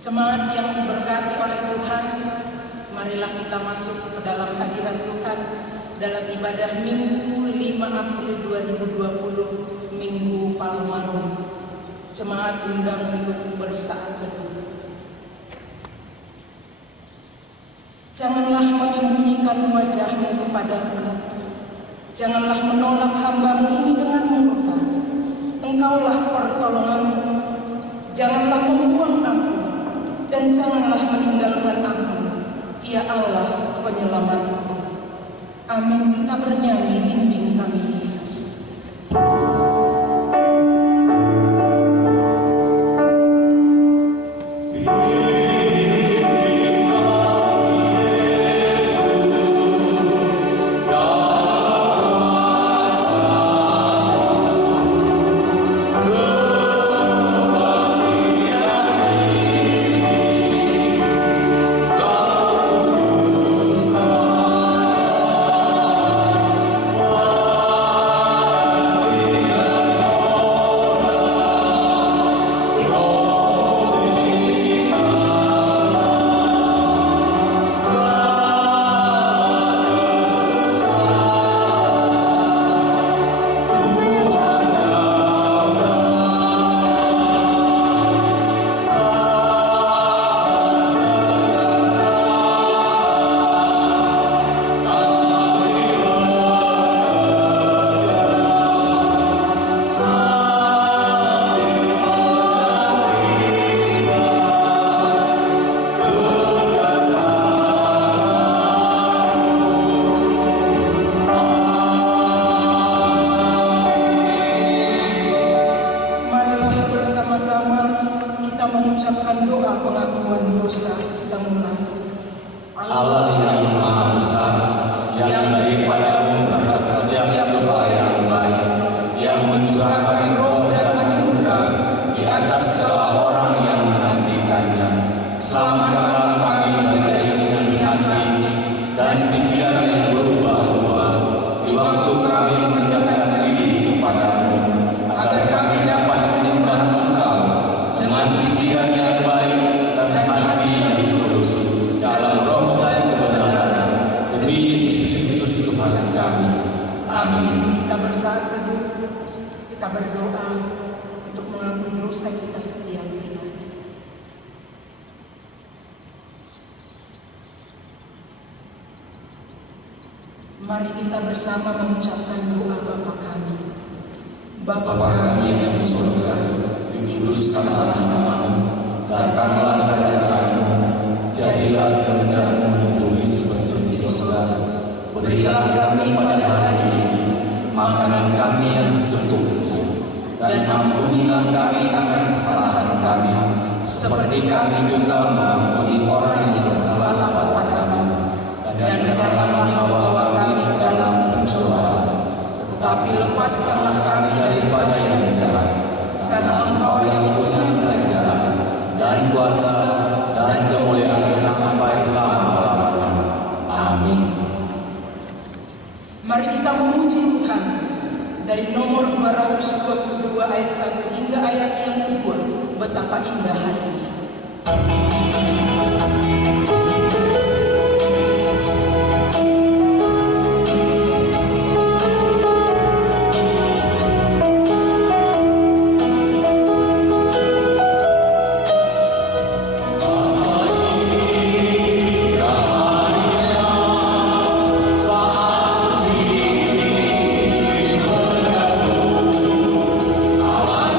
Semangat yang diberkati oleh Tuhan, marilah kita masuk ke dalam hadirat Tuhan dalam ibadah Minggu 5 April 2020, Minggu Palmarum. Jemaat undang untuk bersaat teduh. Janganlah menyembunyikan wajahmu kepadaku, janganlah menolak hamba-Mu ini dengan murka. Engkaulah pertolonganku, janganlah membuang aku, dan janganlah meninggalkan aku, ya Allah penyelamatku. Amin. Kita bernyanyi, bimbing kami Yesus. Mari kita bersama mengucapkan doa Bapa kami. Bapa kami yang di surga, dikuduskanlah nama-Mu, datanglah kerajaan-Mu, jadilah kehendak-Mu di bumi seperti di surga. Berilah kami pada hari ini makanan kami yang sesungguhnya, dan ampunilah kami akan kesalahan kami, seperti kami juga mengampuni orang yang bersalah kepada kami. Dan janganlah membawa kami ke dalam pencobaan, tetapi lepaskanlah kami daripada yang jahat, karena Engkau yang punya kerajaan dan kuasa dan kemuliaan sampai selama-lamanya. Amin. Mari kita memuji Tuhan dari nomor 222 ayat 1 hingga ayat yang kedua. Betapa indah hari ini. Awan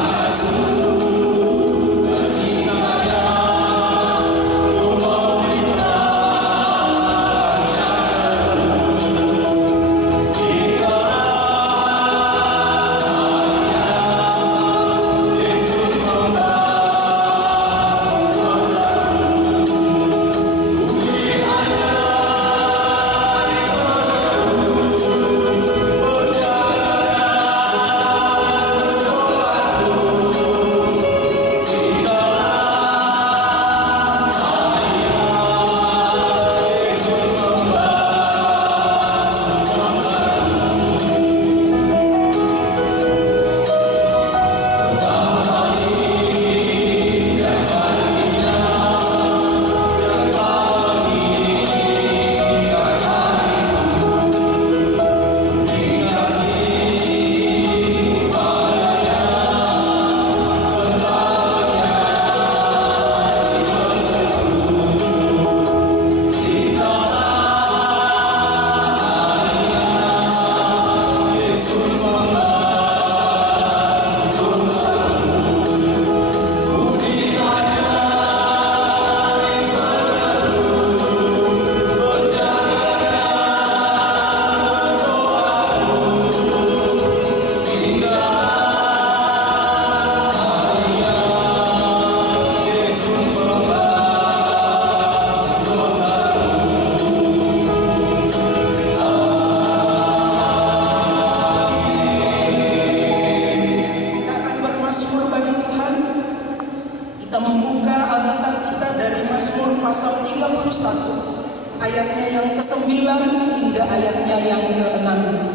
ayatnya yang ke-16.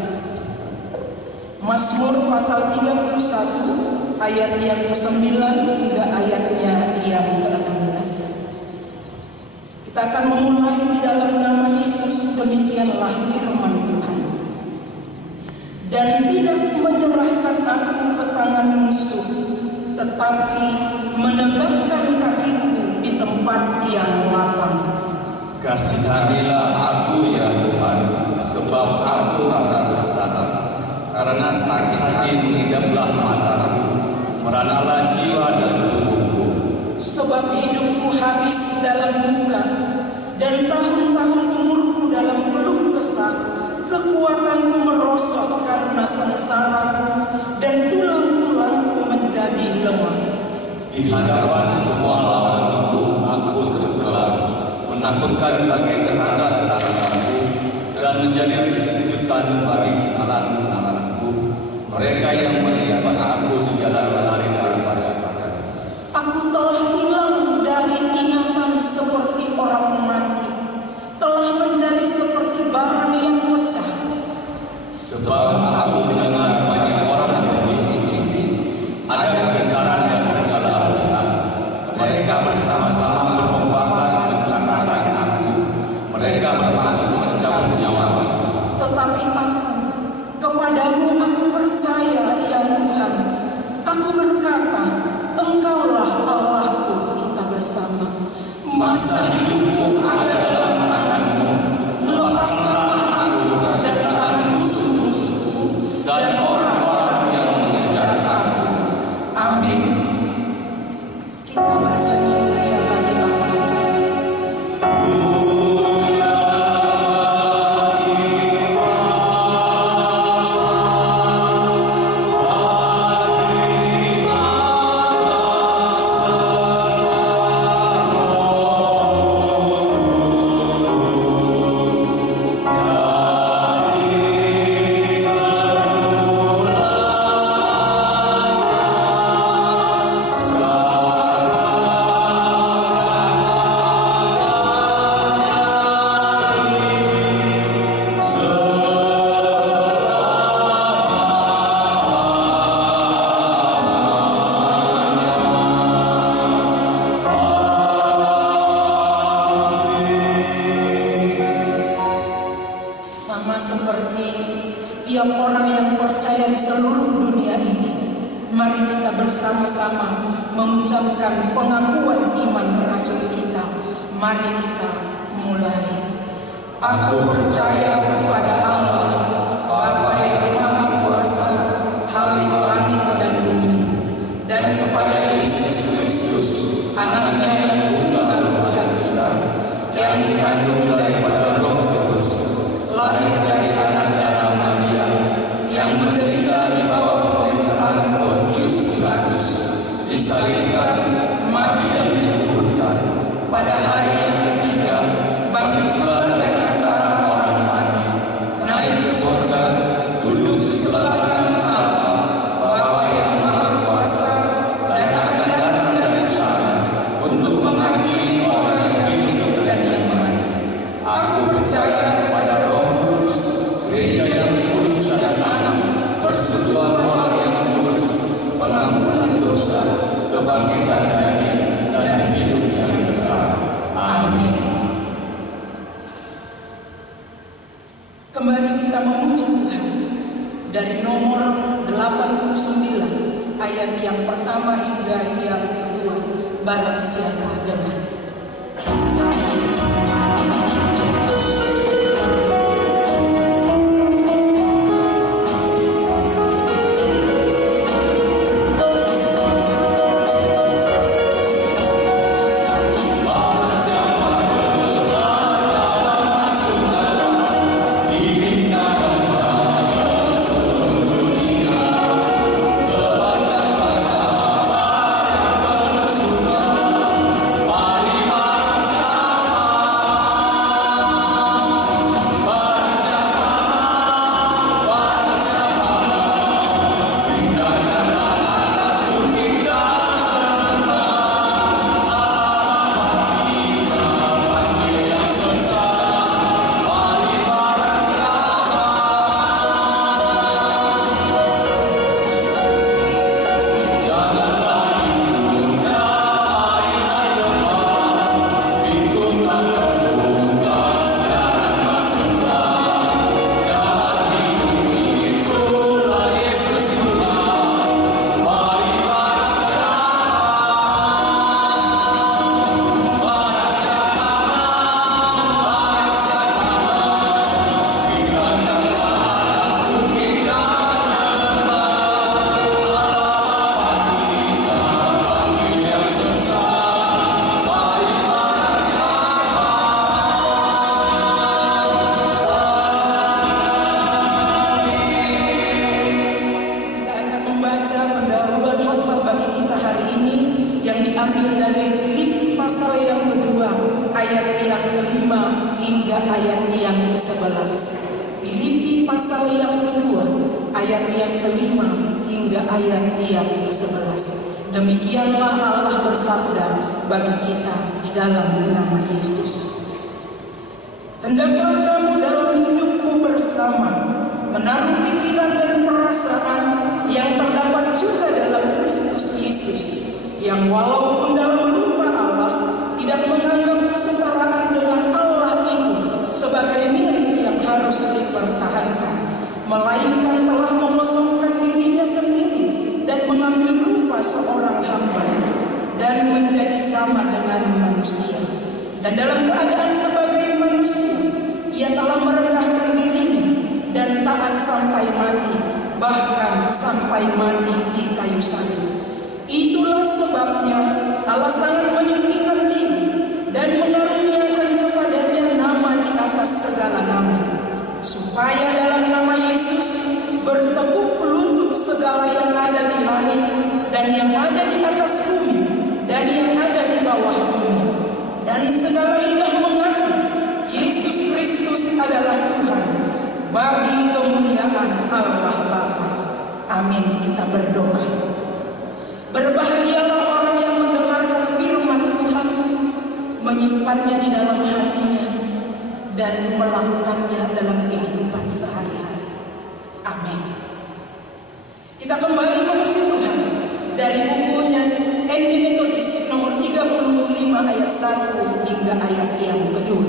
Mazmur pasal 31 ayat yang ke-9 hingga ayatnya yang ke-16. Kita akan memulai di dalam nama Yesus. Demikianlah firman Tuhan. Dan tidak menyerahkan aku ke tangan musuh, tetapi menegakkan kakiku di tempat yang lapang. Kasihanilah aku ya Tuhan, sebab aku rasa sesat. Karena sakit hati mengidaplah mataku, meranalah jiwa dan tubuhku. Sebab hidupku habis dalam duka, dan tahun-tahun umurku dalam keluh kesah. Kekuatanku merosot karena sengsara, dan tulang-tulangku menjadi lemah. Di hadapan semua lawanku, aku tercela, menakutkan bagi tetangga-tetanggaku, dan menjadi kejutan bagi anak-anakku. Mereka yang melihat aku di jalan lari daripada Tuhan. Aku telah hilang dari ingatan seperti orang mati, telah menjadi seperti barang yang pecah. Sebab aku mendengar banyak orang berbisik-bisik, ada getaran dan segala pihak. Mereka bersama-sama bermufakat mencelakakan aku. Mereka bermaksud mencabut nyawaku. Tetapi aku, kepadamu aku percaya ya Tuhan. Aku berkata, Engkaulah Allahku, kita bersama. Masa hidupku ada dalam tanganmu. Lepaskanlah aku dari tangan musuh-musuhku dan orang-orang yang mengejar aku. Amin. Kita bernyanyi mulia bagi Bapa. Setiap orang yang percaya di seluruh dunia ini, mari kita bersama-sama mengucapkan pengakuan iman Rasul kita. Mari kita mulai. Aku percaya kepada Allah, Bapa yang Maha Kuasa, Khalik langit dan bumi, dan kepada Yesus Kristus, Anaknya yang tunggal Tuhan kita, yang dikandung daripada Roh Kudus, lahir dari anak darah Maria, yang menderita di bawah pemerintahan Pontius Pilatus, disalibkan, mati dan dikuburkan. Pada hari yang ketiga, bangkit pula dari antara orang mati, naik ke surga, duduk di sebelah kanan Allah, Bapa yang Maha Kuasa, dan akan datang dari sana untuk mengadili orang yang hidup dan yang mati. Aku percaya kepada Roh Kudus, gereja yang kudus dan aman, persekutuan orang yang kudus, pengampunan dosa, kebangkitan daging, dan hidup yang kekal. Amin. Kembali kita memuji Tuhan dari nomor 89 ayat yang pertama hingga yang kedua. Barang siapa dengar. Bye. pasal yang kedua, ayat yang kelima hingga ayat yang ke-11. Demikianlah Allah bersabda bagi kita di dalam nama Yesus. Hendaklah kamu dalam hidupmu bersama menaruh pikiran dan perasaan yang terdapat juga dalam Kristus Yesus, yang walaupun dalam rupa Allah tidak menganggap kesetaraan dengan Allah itu sebagai milik yang harus dipertahankan, melainkan telah mengosongkan dirinya sendiri dan mengambil rupa seorang hamba dan menjadi sama dengan manusia. Dan dalam keadaan sebagai manusia, ia telah merendahkan dirinya dan taat sampai mati, bahkan sampai mati di kayu salib. Itulah sebabnya Allah sangat meninggikan diri dan mengaruniakan kepadanya nama di atas segala nama, supaya dalam nama Yesus bertekuk lutut segala yang ada di langit dan yang ada di atas bumi dan yang ada di bawah bumi, dan segala lidah mengaku Yesus Kristus adalah Tuhan, bagi kemuliaan Allah Bapa. Amin. Kita berdoa. Berbahagialah orang yang mendengarkan firman Tuhan, menyimpannya di dalam hatinya, dan melakukannya dalam kehidupan sehari-hari. Amin. Kita kembali memuji Tuhan dari bukunya Endi Metodis nomor 35 ayat 1 hingga ayat yang kedua.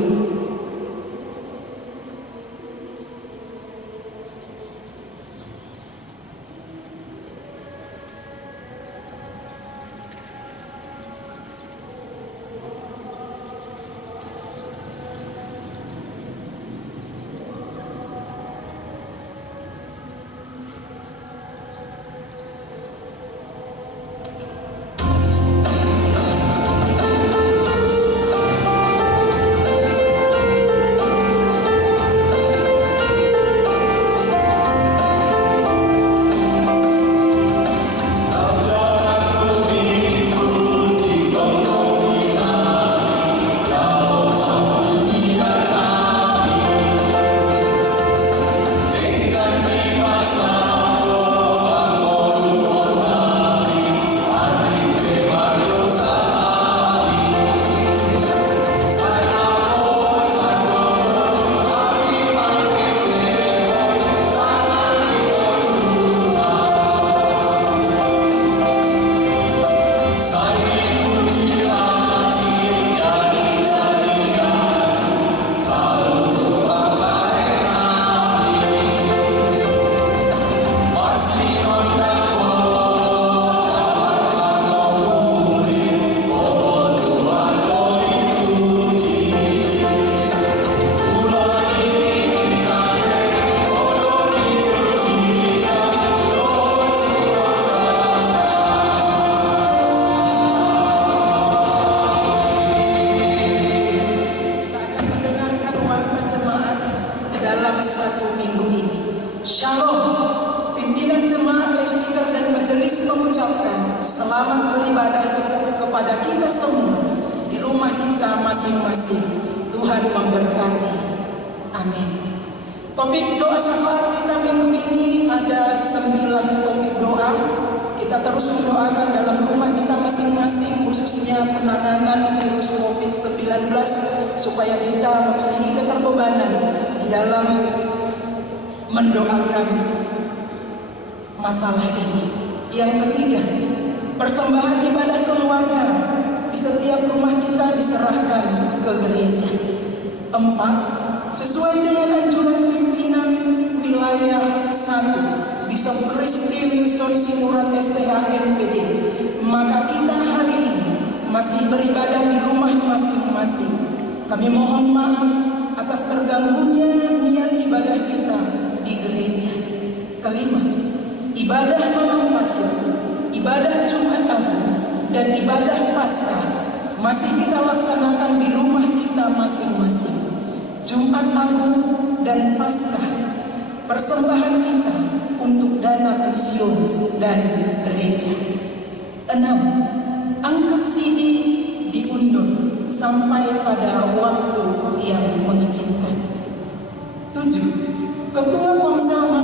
Selamat beribadah kepada kita semua di rumah kita masing-masing. Tuhan memberkati. Amin. Topik doa syafaat kita minggu ini ada 9 topik doa. Kita terus mendoakan dalam rumah kita masing-masing, khususnya penanganan virus COVID-19, supaya kita memiliki keterbebanan di dalam mendoakan masalah ini. Yang ketiga, persembahan ibadah keluarga di setiap rumah kita diserahkan ke gereja. 4. Sesuai dengan anjuran pimpinan wilayah 1 Bishop Kristi Wilson Simurat STH MPD, maka kita hari ini masih beribadah di rumah masing-masing. Kami mohon maaf atas terganggunya niat ibadah kita di gereja. Kelima, ibadah malam Paskah, ibadah Jumat Agung, dan ibadah Paskah masih kita laksanakan di rumah kita masing-masing. Jumat Agung dan Paskah, persembahan kita untuk dana pensiun dan gereja. 6. Angkat CD diundur sampai pada waktu yang mengizinkan. 7. Ketua Komsel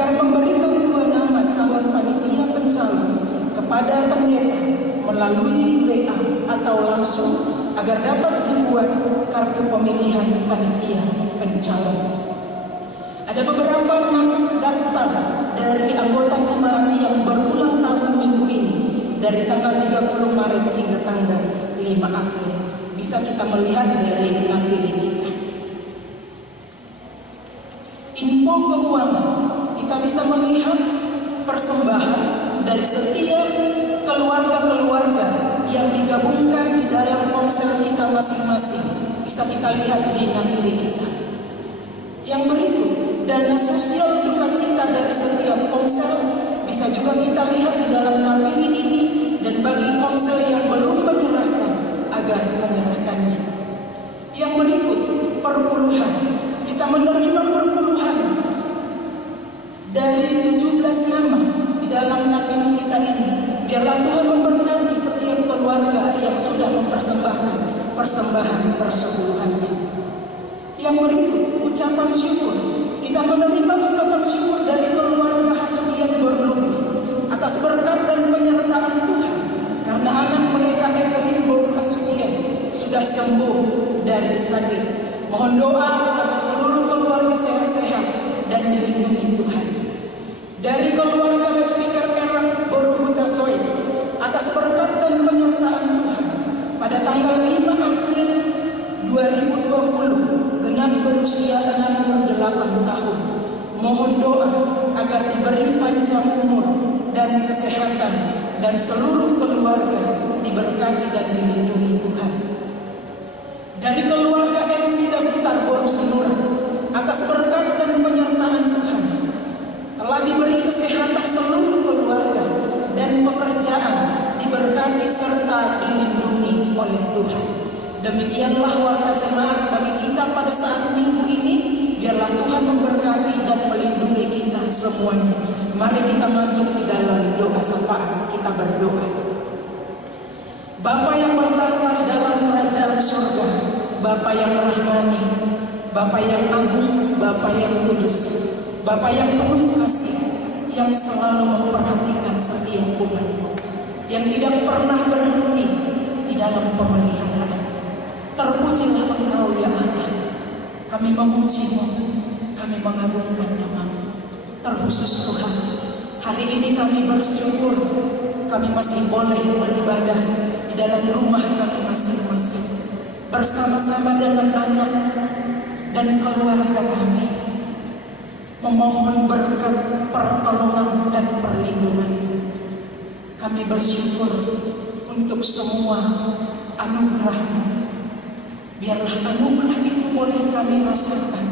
agar memberikan dua nama calon panitia pencalon kepada pendeta melalui WA atau langsung agar dapat dibuat kartu pemilihan panitia pencalon. Ada beberapa daftar dari anggota jemaat yang berulang tahun minggu ini dari tanggal 30 Maret hingga tanggal 5 April. Bisa kita melihat dari lampiri kita. Info keuangan, kita bisa melihat persembahan dari setiap keluarga-keluarga yang digabungkan di dalam komsel kita masing-masing. Bisa kita lihat di lampiri kita. Yang berikut, dana sosial duka cita dari setiap komsel bisa juga kita lihat di dalam lampiri ini, dan bagi komsel yang belum menyerahkan agar menyerahkannya. Yang berikut, perpuluhan. Kita menerima perpuluhan dari 17 nama di dalam lampiri kita ini. Biarlah Tuhan memberkati setiap keluarga yang sudah mempersembahkan persembahan persepuluhannya. Yang berikut, ucapan syukur. Kita menerima ucapan syukur dari keluarga Hasudian Borlubis atas berkat dan penyertaan Tuhan, karena anak mereka Erwin Bor Hasudian sudah sembuh dari sakit. Mohon doa agar seluruh keluarga sehat-sehat dan dilindungi Tuhan. Dari keluarga Speaker Perak Boruhutasoy atas berkat dan penyertaan Tuhan, pada tanggal 5 April 2020 genap berusia 68 tahun. Mohon doa agar diberi panjang umur dan kesehatan, dan seluruh keluarga diberkati dan dilindungi Tuhan. Dari keluarga Ensida Butar Borusinura atas berkat dan penyertaan Tuhan, telah diberi kesehatan seluruh keluarga dan pekerjaan diberkati serta dilindungi oleh Tuhan. Demikianlah warta jemaat bagi kita pada saat minggu ini. Biarlah Tuhan memberkati dan melindungi kita semuanya. Mari kita masuk di dalam doa syafaat. Kita berdoa. Bapa yang bertahta di dalam kerajaan surga, Bapa yang rahmani, Bapa yang agung, Bapa yang kudus, Bapa yang penuh kasih, yang selalu memperhatikan setiap umat-Mu, yang tidak pernah berhenti di dalam pemeliharaan. Terpujilah Engkau ya Allah. Kami memuji-Mu, kami mengagungkan nama-Mu. Terkhusus Tuhan, hari ini kami bersyukur kami masih boleh beribadah di dalam rumah kami masing-masing, bersama-sama dengan anak dan keluarga kami, memohon berkat pertolongan dan perlindungan-Mu. Kami bersyukur untuk semua anugerah-Mu. Biarlah anugerah itu boleh kami rasakan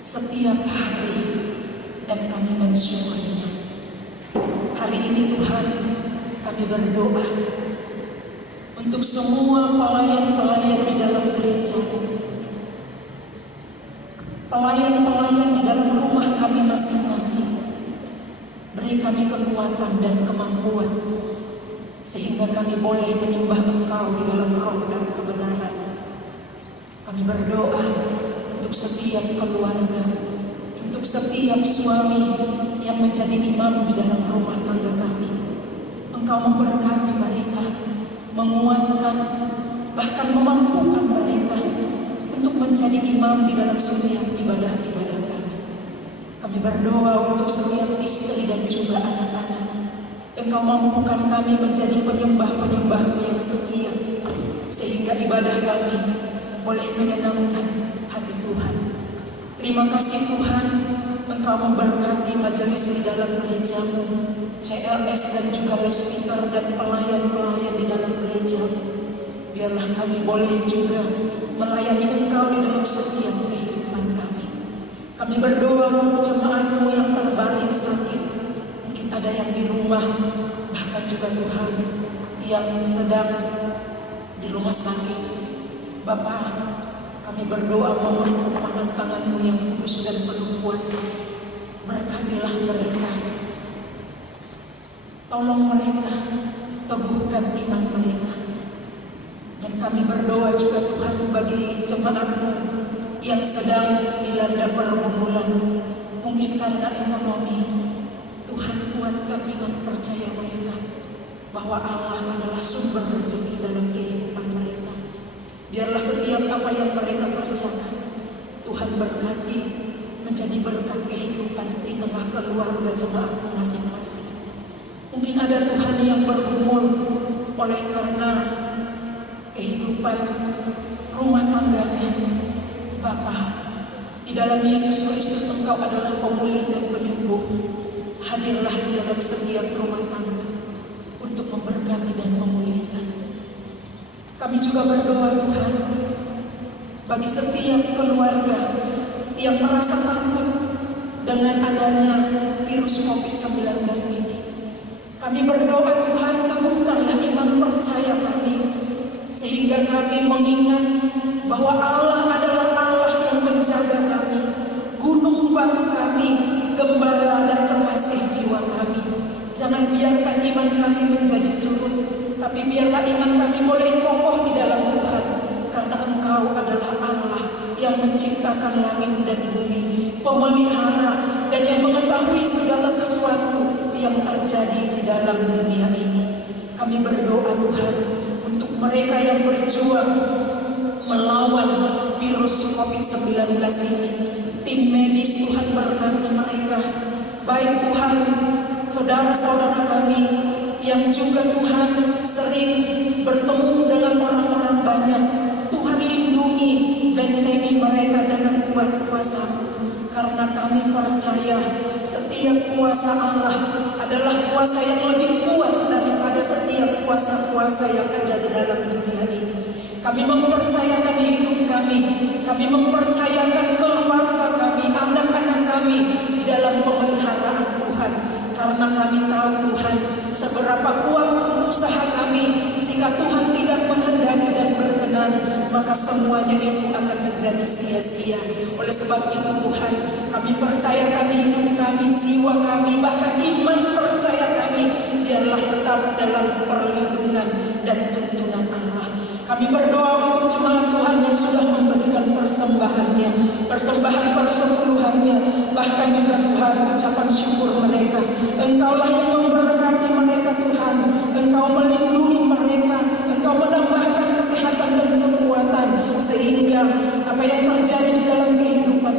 setiap hari dan kami mensyukurinya. Hari ini Tuhan, kami berdoa untuk semua pelayan-pelayan di dalam gereja, pelayan-pelayan di dalam rumah kami masing-masing. Beri kami kekuatan dan kemampuan sehingga kami boleh menyembah Engkau di dalam roh dan kebenaran. Kami berdoa untuk setiap keluarga, untuk setiap suami yang menjadi imam di dalam rumah tangga kami. Engkau memberkati mereka, menguatkan, bahkan memampukan mereka untuk menjadi imam di dalam setiap ibadah-ibadah kami. Kami berdoa untuk setiap istri dan juga anak-anak. Engkau mampukan kami menjadi penyembah-penyembah-Mu yang setia, sehingga ibadah kami boleh menyenangkan hati Tuhan. Terima kasih Tuhan, Engkau memberkati majelis di dalam gereja-Mu, CLS dan juga speaker dan pelayan-pelayan di dalam gereja. Biarlah kami boleh juga melayani Engkau di dalam setiap kehidupan kami. Kami berdoa untuk jemaat-Mu yang terbaring sakit. Mungkin ada yang di rumah, bahkan juga Tuhan yang sedang di rumah sakit. Bapa, kami berdoa mohon tangan-tangan-Mu yang kudus dan penuh kuasa. Berkatilah mereka. Tolong mereka, teguhkan iman mereka. Dan kami berdoa juga Tuhan bagi jemaat-Mu yang sedang dilanda pergumulan. Mungkin mungkin karena ekonomi, Tuhan kuatkan iman percaya mereka bahwa Allah adalah sumber rezeki dalam kehidupan mereka. Biarlah setiap apa yang mereka kerjakan, Tuhan berkati menjadi berkat kehidupan di tengah keluarga jemaatku masing-masing. Mungkin ada Tuhan yang bergumul oleh karena kehidupan rumah tangganya. Bapa, di dalam Yesus Kristus Engkau adalah pemulih dan penyembuh. Hadirlah di dalam setiap rumah tangga untuk memberkati dan memulihkan. Kami juga berdoa Tuhan bagi setiap keluarga yang merasa takut dengan adanya virus COVID-19 ini. Kami berdoa Tuhan, teguhkanlah iman percaya kami, sehingga kami mengingat bahwa Allah adalah Allah yang menjaga kami, gunung batu kami, gembala dan kekasih jiwa kami. Jangan biarkan iman kami menjadi surut, tapi biarlah iman kami boleh kokoh di dalam Tuhan, karena Engkau adalah Allah yang menciptakan langit dan bumi, pemelihara dan yang mengetahui segala sesuatu yang terjadi di dalam dunia ini. Kami berdoa Tuhan untuk mereka yang berjuang melawan virus COVID-19 ini. Tim medis Tuhan berkati mereka. Baik Tuhan, saudara-saudara kami yang juga Tuhan sering bertemu dengan orang-orang banyak, Tuhan lindungi, bentengi mereka dengan kuat kuasa-Mu. Karena kami percaya setiap kuasa Allah adalah kuasa yang lebih kuat daripada setiap kuasa-kuasa yang ada di dalam dunia ini. Kami mempercayakan hidup kami mempercayakan keluarga kami, anak-anak kami di dalam pemeliharaan Tuhan. Karena kami tahu Tuhan, seberapa kuat usaha kami, jika Tuhan tidak menghendaki dan berkenan, maka semuanya itu akan menjadi sia-sia. Oleh sebab itu Tuhan, kami percayakan hidup kami, jiwa kami, bahkan iman percaya kami, biarlah tetap dalam perlindungan dan tuntunan Allah. Kami berdoa untuk jemaat Tuhan yang sudah memberikan persembahannya, persembahan persepuluhannya, bahkan juga Tuhan ucapan syukur mereka. Engkaulah yang memberkati mereka Tuhan, Engkau melindungi mereka, Engkau menambahkan kesehatan dan kekuatan, sehingga apa yang terjadi di dalam kehidupan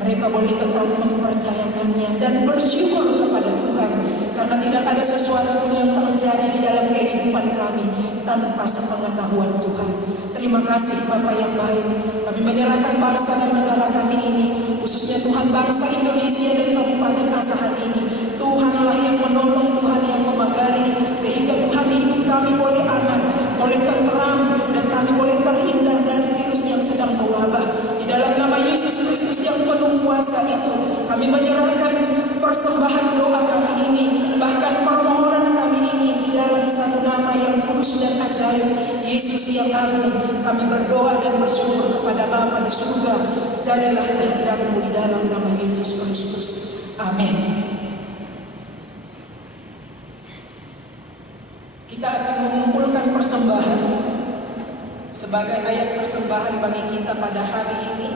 mereka boleh tetap mempercayakannya dan bersyukur kepada Tuhan, karena tidak ada sesuatu yang terjadi di dalam kehidupan kami tanpa sepengetahuan Tuhan. Terima kasih Bapa yang baik. Kami menyerahkan bangsa dan negara kami ini, khususnya Tuhan bangsa Indonesia dan Kabupaten Asahan ini. Tuhanlah yang menolong, Tuhan yang memagari, sehingga Tuhan hidup kami boleh aman, boleh tenteram, dan kami boleh terhindar dari virus yang sedang mewabah. Di dalam nama Yesus Kristus yang penuh kuasa itu, kami menyerahkan persembahan doa kami ini, bahkan permohonan kami ini di dalam satu nama yang kudus dan ajaib, Yesus yang agung. Kami berdoa dan bersyukur kepada Bapa di surga. Jadilah kehendak-Mu di dalam nama Yesus Kristus. Amin. Kita akan mengumpulkan persembahan sebagai ayat persembahan bagi kita pada hari ini.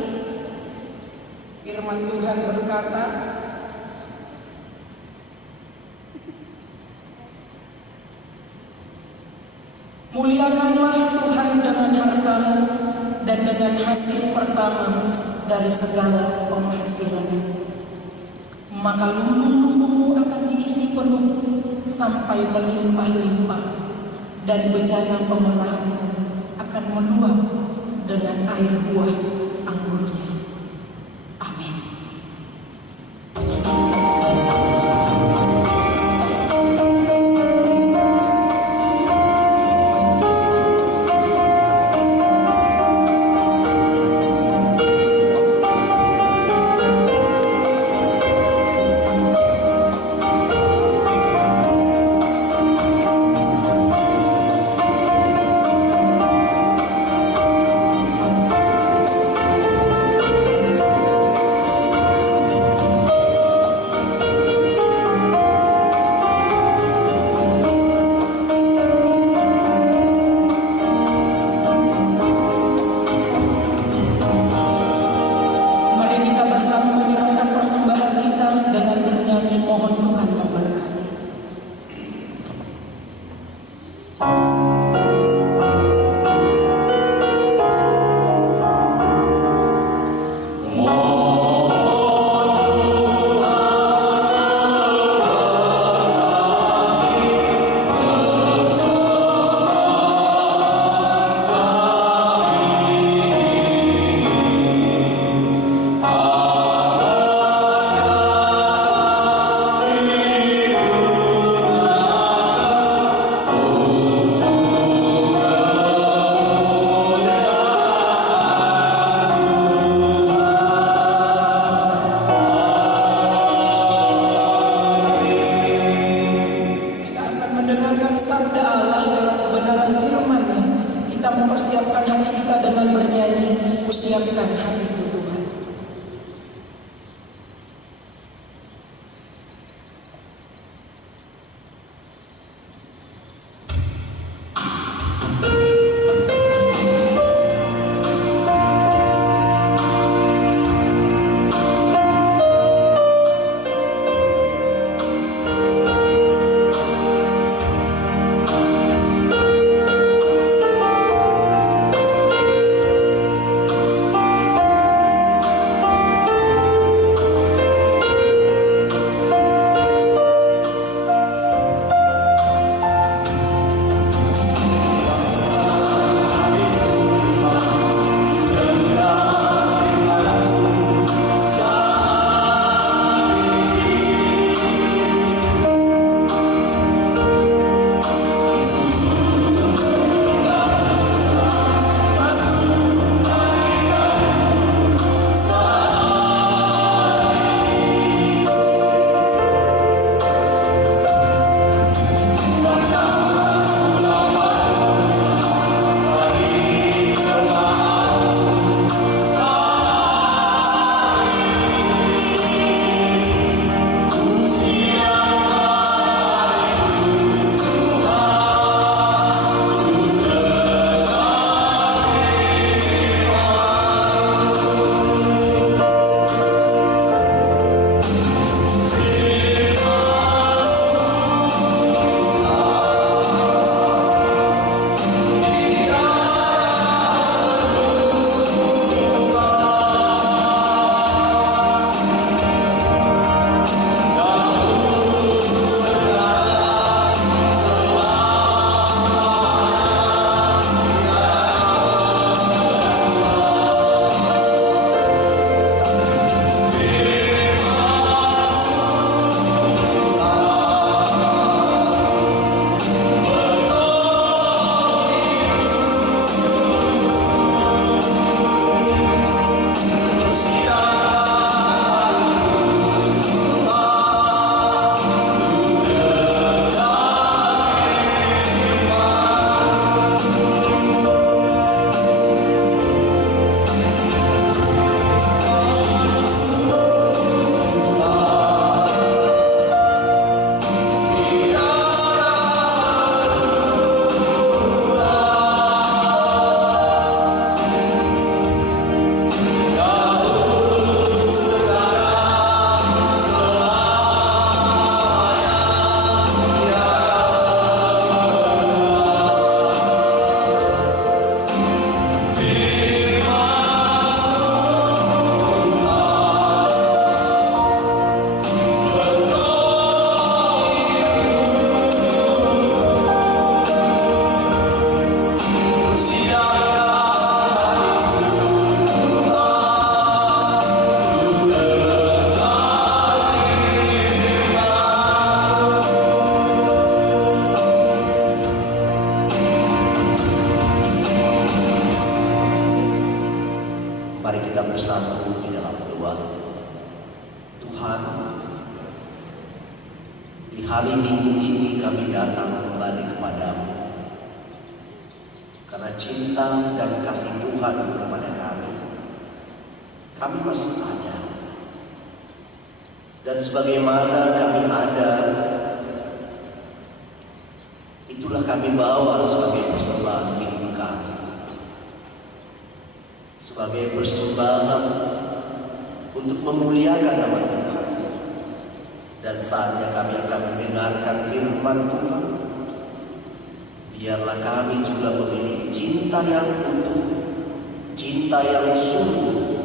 Firman Tuhan berkata, muliakanlah Tuhan dengan hartamu dan dengan hasil pertama dari segala penghasilan. Maka lumbung-lumbungmu akan diisi penuh sampai melimpah-limpah, dan bejana pemerahanmu akan meluap dengan air buah anggurnya. Amin. Di hari Minggu ini kami datang kembali kepadamu karena cinta dan kasih Tuhan kepada kami. Kami masih ada, dan sebagaimana kami ada, itulah kami bawa sebagai persembahan hidup kami, sebagai persembahan untuk memuliakan nama Tuhan. Dan saatnya kami akan mendengarkan firman Tuhan. Biarlah kami juga memiliki cinta yang utuh, cinta yang sungguh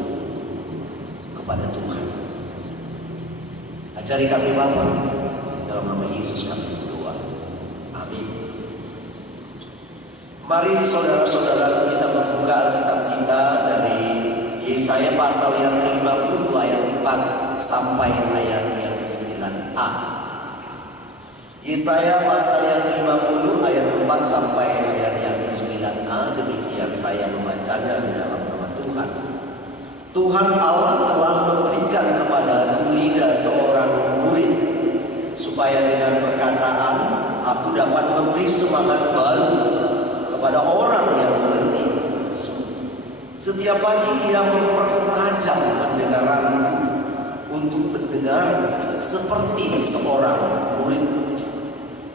kepada Tuhan. Ajari kami Bapa, dalam nama Yesus kami berdoa. Amin. Mari saudara-saudara kita membuka Alkitab kita dari Yesaya pasal yang 50 ayat 4 sampai ayat yang 9a. Yesaya pasal yang 50 ayat 4 sampai ayat yang 9a. Demikian saya membacanya dalam nama Tuhan. Tuhan Allah telah memberikan kepadaku lidah seorang murid, supaya dengan perkataan aku dapat memberi semangat baru kepada orang yang mengerti. Setiap pagi ia mempertajam pendengaranku untuk mendengar seperti seorang murid.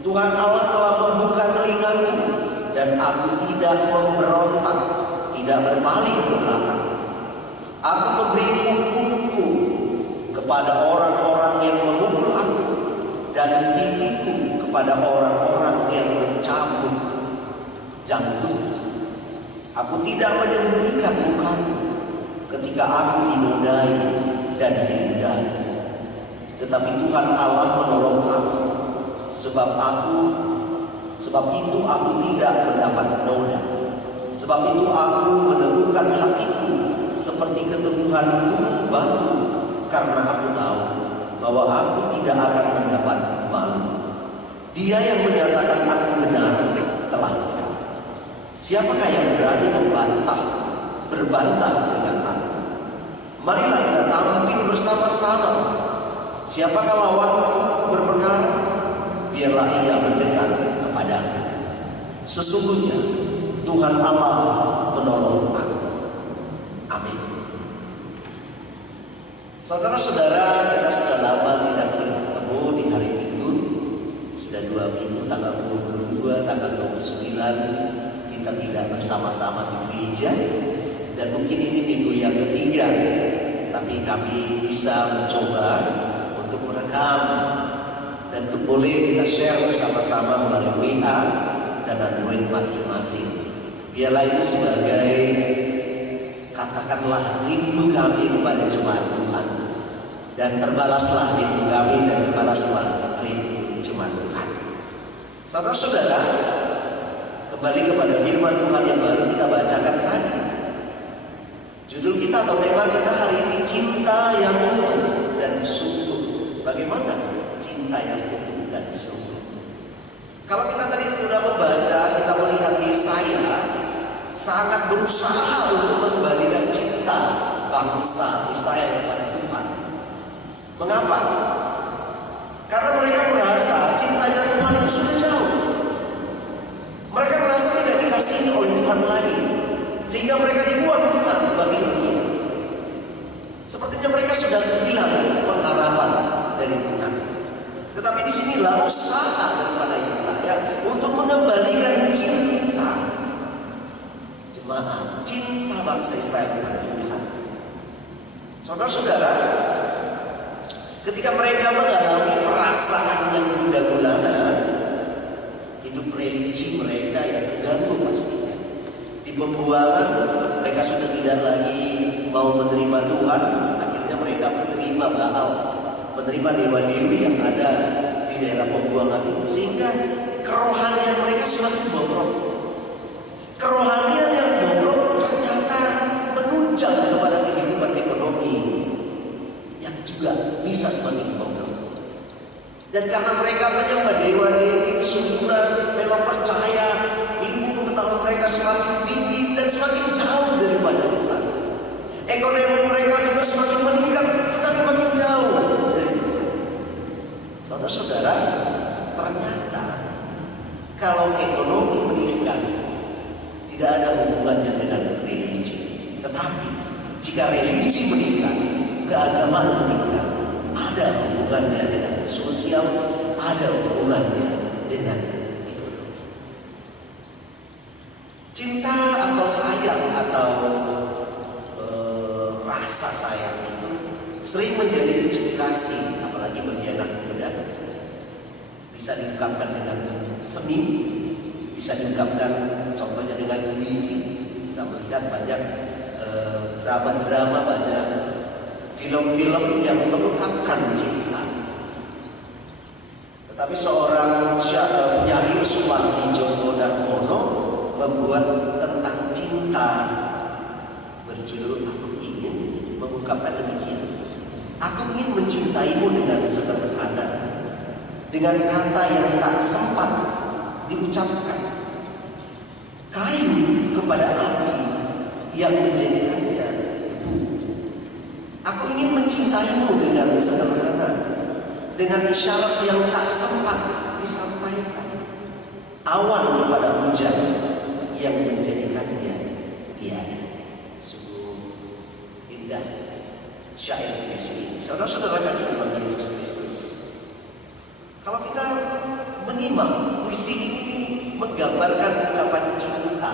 Tuhan Allah telah membuka telingaku, dan aku tidak memberontak, tidak berpaling ke belakang. Aku memberi punggungku kepada orang-orang yang memukul aku, dan pipiku kepada orang-orang yang mencabut janggut. Aku tidak menyembunyikan mukaku ketika aku dinodai dan diludahi. Tetapi Tuhan Allah menolong aku, sebab itu aku tidak mendapat noda. Sebab itu aku meneguhkan hatiku seperti keteguhan gunung batu, karena aku tahu bahwa aku tidak akan mendapat malu. Dia yang menyatakan aku benar telah dekat. Siapakah yang berani berbantah dengan aku? Marilah kita tampil bersama-sama. Siapakah lawanku berperkara? Biarlah ia mendekat kepadaku. Sesungguhnya Tuhan Allah menolong aku. Amin. Saudara-saudara, kita sudah lama tidak bertemu di hari Minggu. Sudah 2 minggu, tanggal 22, tanggal 29 kita tidak bersama-sama di gereja. Dan mungkin ini minggu yang ketiga, tapi kami bisa mencoba untuk merekam dan untuk boleh kita share bersama-sama melalui WA dan Android masing-masing. Biarlah ini sebagai, katakanlah, rindu kami kepada jemaat Tuhan, dan terbalaslah rindu kami dan terbalaslah rindu jemaat Tuhan. Saudara-saudara, kembali kepada firman Tuhan yang baru kita bacakan tadi. Judul kita atau tema kita hari ini, cinta yang utuh dan sungguh. Bagaimana cinta yang utuh dan sungguh? Kalau kita tadi sudah membaca, kita melihat Yesaya sangat berusaha untuk mengembalikan cinta bangsa Israel kepada Tuhan. Mengapa? Karena mereka merasa cintanya Tuhan itu sudah jauh. Mereka merasa tidak dikasihi oleh Tuhan lagi, sehingga mereka dibuang Tuhan ke Babilonia. Sepertinya mereka sudah hilang pengharapan dari Tuhan. Tetapi disinilah usaha daripada Yesaya untuk mengembalikan cinta jemaat, cinta bangsa Israel kepada Tuhan. Saudara-saudara, ketika mereka mengalami perasaan yang gundah gulana, hidup religi mereka yang terganggu pastinya. Di pembuangan mereka sudah tidak lagi mau menerima Tuhan. Akhirnya mereka menerima Baal, menerima dewa-dewi yang ada di daerah pembuangan itu, sehingga kerohanian mereka semakin bobrok. Kerohanian yang bobrok ternyata menunjang kepada kehidupan ekonomi yang juga bisa semakin bobrok. Dan karena mereka menyembah dewa-dewi kesuburan, memang percaya ilmu pengetahuan mereka semakin tinggi dan semakin jauh daripada Tuhan. Ekonomi mereka juga semakin meningkat, tetapi makin jauh dari Tuhan. Saudara-saudara, religi meningkat, keagamaan meningkat, ada hubungannya dengan sosial, ada hubungannya dengan ekonomi. Cinta atau sayang atau rasa sayang itu sering menjadi inspirasi, apalagi bagi anak muda. Bisa diungkapkan dengan seni, bisa diungkapkan contohnya dengan puisi. Kita melihat banyak drama-drama, banyak film-film yang mengungkapkan cinta. Tetapi seorang penyair Supardi Djoko Darmono membuat tentang cinta berjudul Aku Ingin, mengungkapkan demikian. Aku ingin mencintaimu dengan sederhana, dengan kata yang tak sempat diucapkan, kayu kepada api yang menjadikannya debu. Aku ingin mencintaimu dengan sederhana, dengan isyarat yang tak sempat disampaikan, awan pada hujan yang menjadikannya tiada. Sungguh indah syair puisi ini. Saudara-saudara kasih Tuhan Yesus Kristus, kalau kita menyimak puisi ini menggambarkan ungkapan cinta,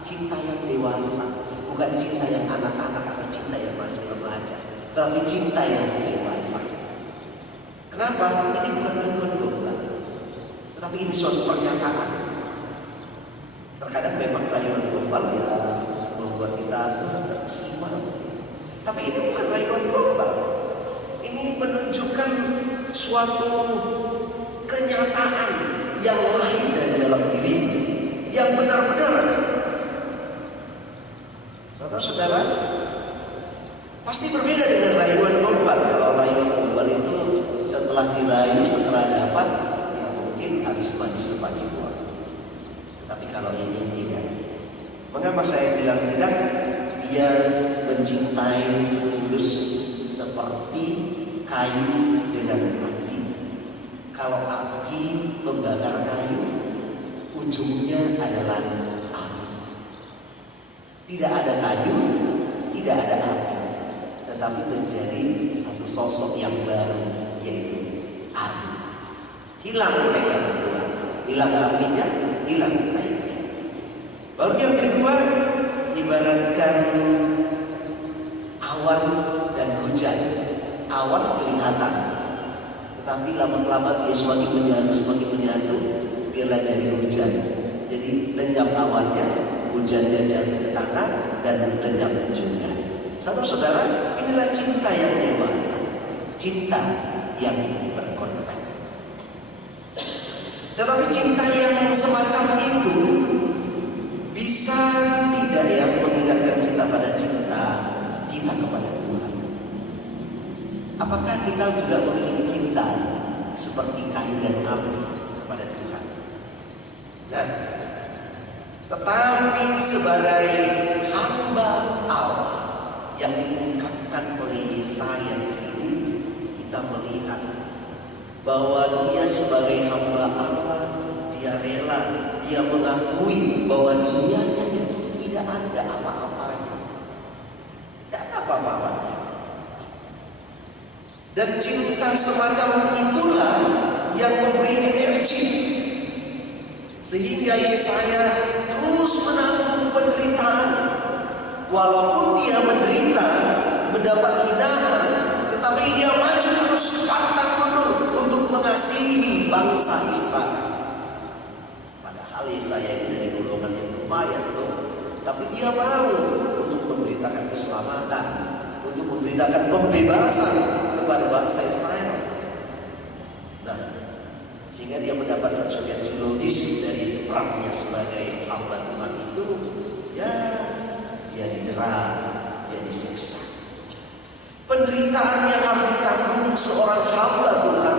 cinta yang dewasa, bukan cinta yang anak-anak atau cinta yang masih remaja, tetapi cinta yang dewasa. Kenapa? Ini bukan rayuan domba, tetapi ini suatu pernyataan. Terkadang memang rayuan domba ya membuat kita terkesima, tapi ini bukan rayuan domba. Ini menunjukkan suatu kenyataan yang lahir dari dalam diri, yang benar-benar. Saudara-saudara, pasti berbeda dengan rayuan gombal. Kalau rayuan gombal itu setelah dirayu, setelah dapat, ya mungkin habis manis sepagi buah. Tapi kalau ini tidak. Mengapa saya bilang tidak? Dia mencintai setulus seperti kayu dengan api. Kalau api membakar kayu, ujungnya adalah api. Tidak ada kayu, tidak ada api, tetapi menjadi satu sosok yang baru, yaitu api. Hilang mereka berdua, hilang apinya, hilang kayunya. Baru yang kedua, ibaratkan awan dan hujan. Awan kelihatan, tetapi lama-lama dia semakin menyatu, biarlah jadi hujan. Jadi lenyap awannya, hujannya jatuh ke tanah dan lenyap juga. Saudara-saudara, inilah cinta yang dewasa, cinta yang berkorban. Tetapi cinta yang semacam itu bisa tidak ya mengingatkan kita pada cinta kita kepada Tuhan. Apakah kita juga memiliki cinta seperti kayu dan api kepada Tuhan? Nah, tetapi sebagai hamba Allah yang diungkapkan oleh Yesaya di sini, kita melihat bahwa dia sebagai hamba Allah, dia rela, dia mengakui bahwa dia itu tidak ada apa-apanya, tidak ada apa-apanya. Dan cinta semacam itulah yang memberi energi, sehingga Yesaya terus menanggung penderitaan. Walaupun dia menderita, mendapat hinahan, tetapi dia maju terus pantang mundur untuk mengasihi bangsa Israel. Padahal Yesaya ini dari golongan yang lumayan tuh, tapi dia mau untuk memberitakan keselamatan, untuk memberitakan pembebasan kepada bangsa Israel. Nah, sehingga dia mendapatkan solusi logis dari perannya sebagai hamba Tuhan itu, ya dia didera, dia disiksa. Penderitaan yang harus ditanggung seorang hamba Tuhan,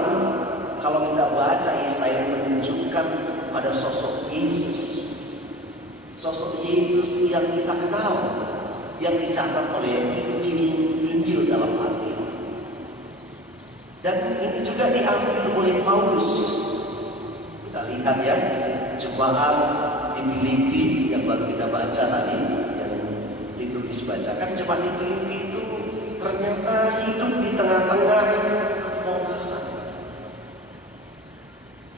kalau kita baca Yesaya menunjukkan pada sosok Yesus. Sosok Yesus yang kita kenal, yang dicatat oleh Injil dalam Alkitab. Dan ini juga diambil oleh Paulus. Kita lihat ya, jemaat di Filipi yang baru kita baca tadi, yang liturgis bacakan, jemaat di Filipi itu ternyata hidup di tengah-tengah kebohongan,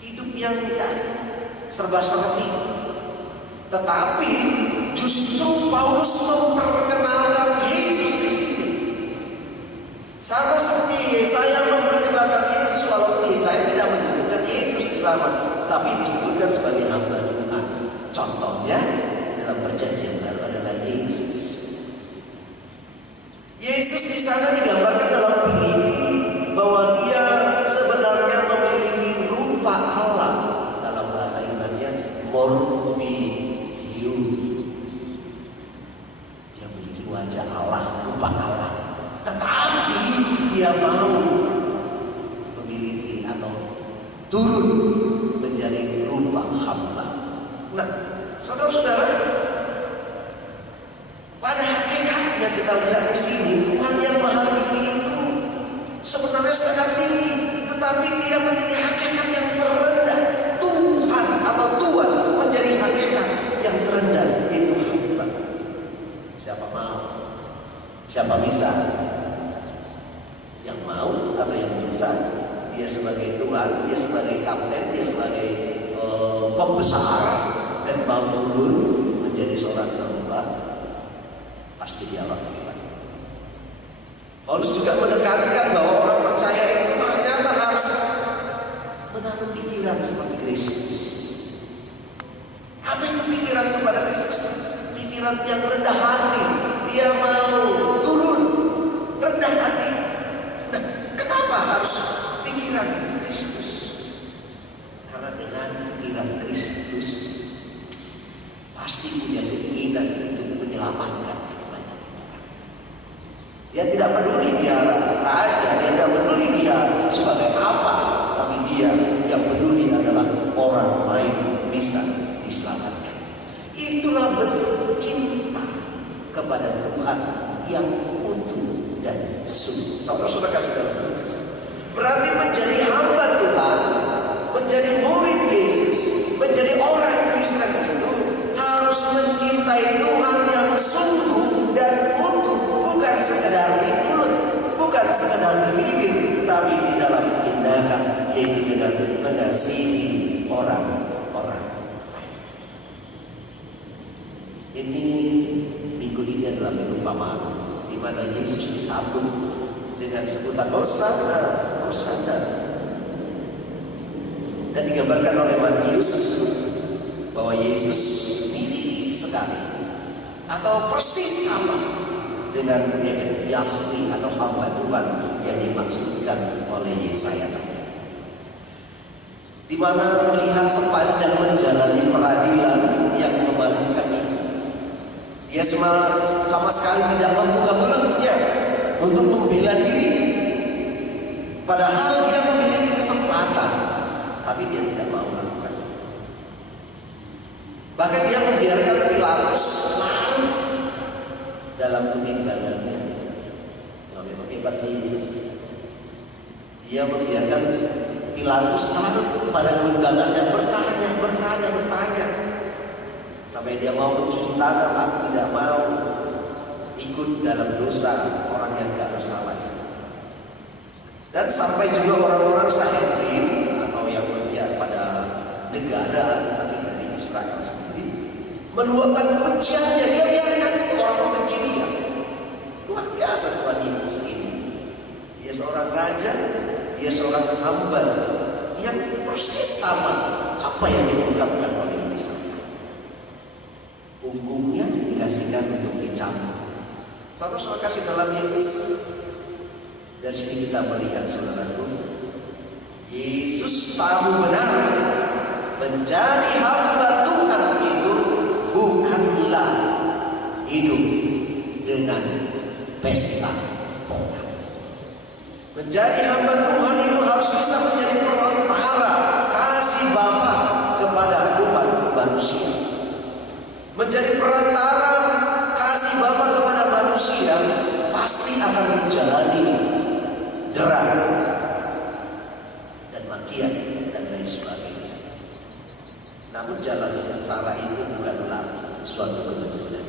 hidup yang serba serbi. Tetapi justru Paulus memperkenalkan Yesus di sini. Sama seperti Yesaya memperkenalkan Yesus, walaupun Yesaya tidak menyebutkan Yesus diselamat, tapi disebutkan sebagai hamba Tuhan. Contohnya dalam perjanjian baru adalah Yesus. Yesus di sana digambarkan dalam Filipi bahwa dia sebenarnya memiliki rupa Allah. Dalam bahasa Yunani morphia, dia memiliki wajah Allah, rupa Allah. Tetapi dia mau memiliki atau turun menjadi rupa hamba. Nah, saudara-saudara, pada hakikatnya kita lihat di sini Tuhan yang Maha Tinggi itu sebenarnya sangat tinggi, tetapi dia menjadi hakikat yang terendah. Tuhan atau Tuhan menjadi hakikat yang terendah, yaitu hamba. Siapa mau? Siapa bisa? Yang mau atau yang bisa? Dia sebagai Tuhan, dia sebagai kapten, dia sebagai pembesar, dan mau turun menjadi seorang hamba, pasti dia lakukan. Paulus juga menekankan bahwa orang percaya itu ternyata harus menaruh pikiran seperti Kristus. Apa itu pikiran kepada Kristus? Pikiran yang rendah hati. Dia mau turun rendah hati. Nah, kenapa harus pikiran Kristus? Karena dengan pikiran Kristus pasti punya keinginan untuk menyelamatkan banyak orang. Dia tidak peduli dia raja, dia tidak peduli dia sebagai apa, tapi dia yang peduli adalah orang lain bisa diselamatkan. Itulah bentuk cinta kepada Tuhan yang utuh dan sungguh. Saudara-saudara kasih dalam Yesus, berarti menjadi hamba Tuhan, menjadi murid Yesus, menjadi orang Kristen itu harus mencintai Tuhan yang sungguh dan utuh, bukan sekedar di mulut, bukan sekedar di bibir, tetapi di dalam tindakan, yaitu dengan mengasihi orang-orang lain. Ini minggu ini adalah minggu Paman, di mana Yesus disambut dengan sebutan Hosana, Hosana, dan digambarkan oleh Matius bahwa Yesus mirip sekali atau persis sama dengan Ebed Yahweh atau hamba Tuhan yang dimaksudkan oleh Yesaya, di mana terlihat sepanjang menjalani peradilan yang memalukan itu, dia sama sekali tidak membuka mulutnya untuk membela diri, padahal dia memiliki kesempatan, tapi dia tidak mau melakukan itu. Bahkan dia membiarkan Pilatus larut dalam kebimbangannya. Memang hebat Yesus. Dia membiarkan Pilatus larut pada kebimbangannya, bertanya, sampai dia mau mencuci tangan, aku tidak mau ikut dalam dosa orang yang tidak bersalah itu. Dan sampai juga orang-orang Sanhedrin atau yang berpihak pada negara tapi dari Israel sendiri meluapkan kebenciannya. Dia biarkan itu orang membenci dia. Luar biasa Tuhan Yesus ini. Dia seorang raja, dia seorang hamba yang persis sama apa yang diungkapkan oleh Yesaya. Punggungnya dikasihkan untuk dicambuk. Saudara-saudara kasih dalam Yesus. Dari sini kita melihat, saudaraku, Yesus tahu benar menjadi hamba Tuhan itu bukanlah hidup dengan pesta pora. Menjadi hamba Tuhan itu harus bisa menjadi perantara kasih Bapa kepada umat manusia. Menjadi perantara kasih Bapa kepada manusia pasti akan menjalani derang dan makian dan lain sebagainya. Namun jalan sengsara itu bukanlah suatu kebetulan,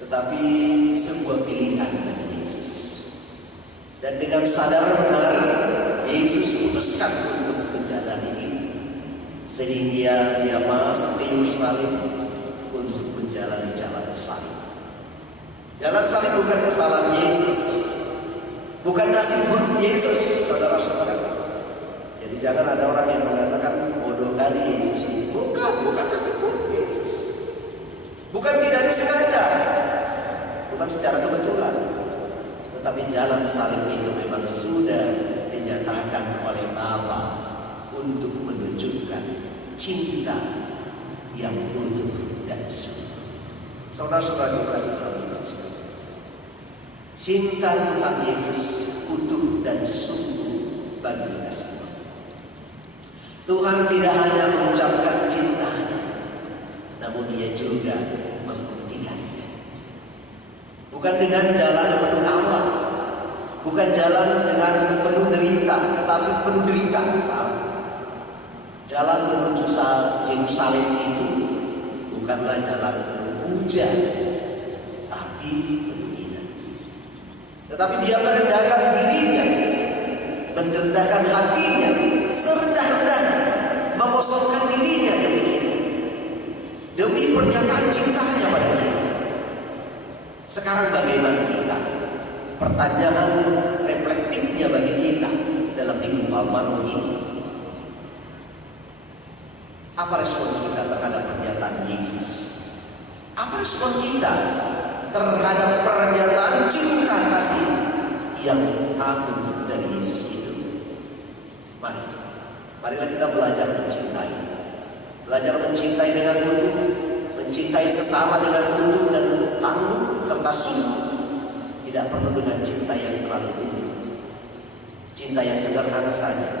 tetapi sebuah pilihan bagi Yesus. Dan dengan sadar benar, Yesus putuskan untuk menjalani ini, sehingga dia masuk ke Yerusalem untuk menjalani jalan salib. Jalan salib bukan kesalahan Yesus, bukan nasib buruk Yesus, saudara-saudara. Jadi jangan ada orang yang mengatakan bodoh kali Yesus ini. Bukan nasib buruk Yesus. Bukan tidak disengaja, bukan secara kebetulan. Tetapi jalan salib itu memang sudah dinyatakan oleh Bapa untuk menunjukkan cinta yang utuh dan sungguh. Saudara-saudara dikasih Tuhan Yesus Kristus, cinta Tuhan Yesus utuh dan sungguh bagi kita semua. Tuhan tidak hanya mengucapkan cintanya, namun Dia juga membuktikannya. Bukan dengan jalan penuh tawa, bukan jalan dengan penuh derita, tetapi penuh derita. Jalan menuju Yerusalem itu bukanlah jalan penuh hujan, tapi penuh hina. Tetapi Dia merendahkan dirinya, merendahkan hatinya, serendah-rendahnya, mengosongkan dirinya demi kita, demi pernyataan cintanya pada kita. Sekarang bagaimana kita? Pertanyaan reflektifnya bagi kita dalam minggu Palmarum ini. Apa respon kita terhadap pernyataan Yesus? Apa respon kita terhadap pernyataan cinta kasih yang agung dari Yesus itu? Marilah kita belajar mencintai. Belajar mencintai dengan utuh, mencintai sesama dengan utuh dan tangguh serta sungguh. Tidak perlu dengan cinta yang terlalu tinggi. Cinta yang sederhana saja.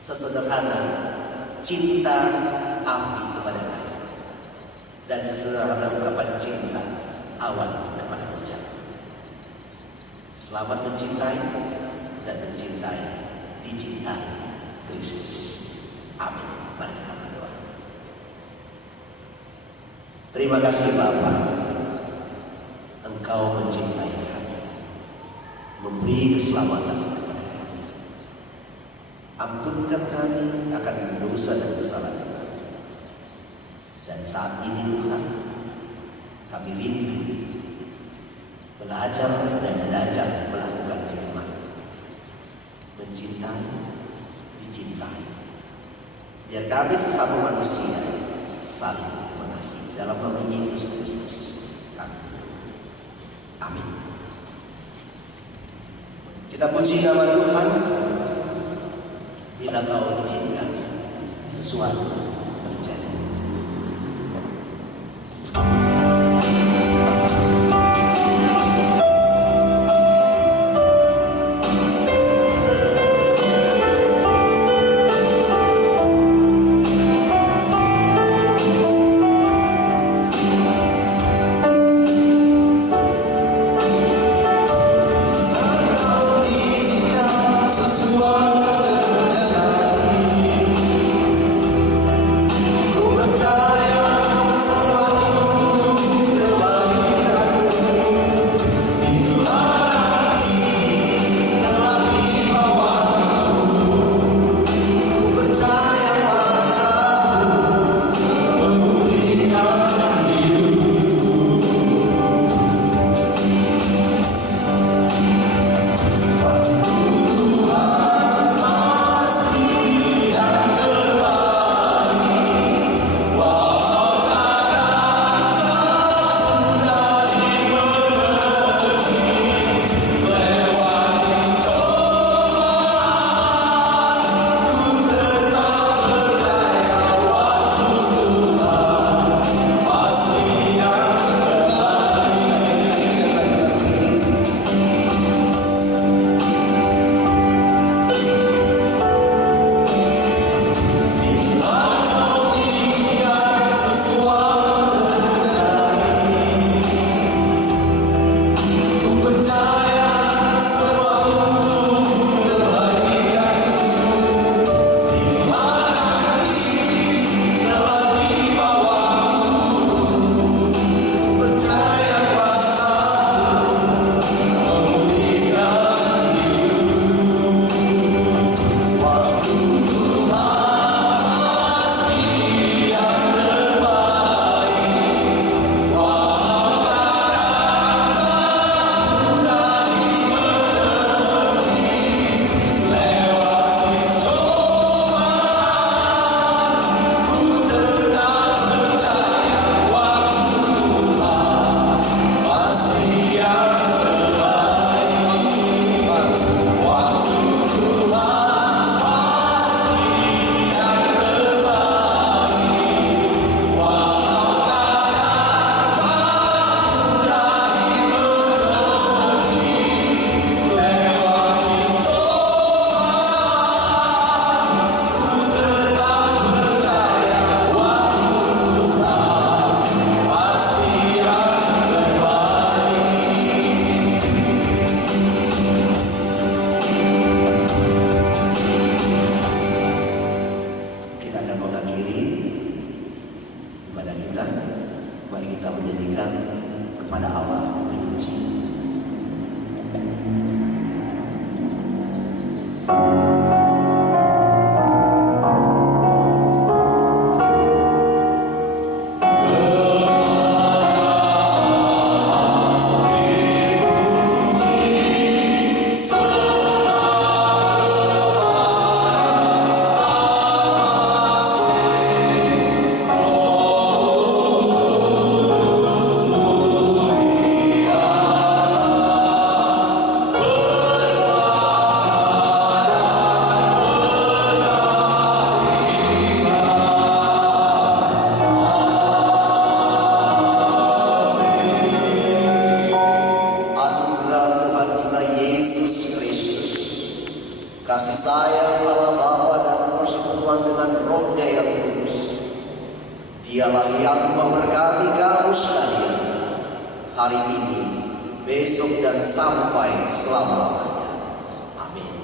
Sesederhana cinta api kepada air, dan sesederhana ungkapan cinta awan kepada hujan. Selamat mencintai dan mencintai, dicintai Kristus. Amin. Mari kita berdoa. Terima kasih Bapa, Engkau mencintai kami, memberi keselamatan kepada kami. Ampunkan kami akan dosa dan kesalahan kami. Dan saat ini Tuhan, kami rindu belajar melakukan firman, mencintai, dicintai. Biar kami sesama manusia saling mengasihi dalam nama Yesus Kristus. Amin. Kita puji nama Tuhan. Bila Kau izinkan sesuatu terjadi. Sesuatu terjadi. kasih sayang Allah Bapa dan persekutuan dengan Roh-Nya yang kudus, Dialah yang memberkati kamu sekalian hari ini, besok, dan sampai selama-lamanya. Amin.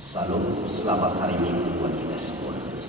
Salam, selamat hari Minggu buat kita semua.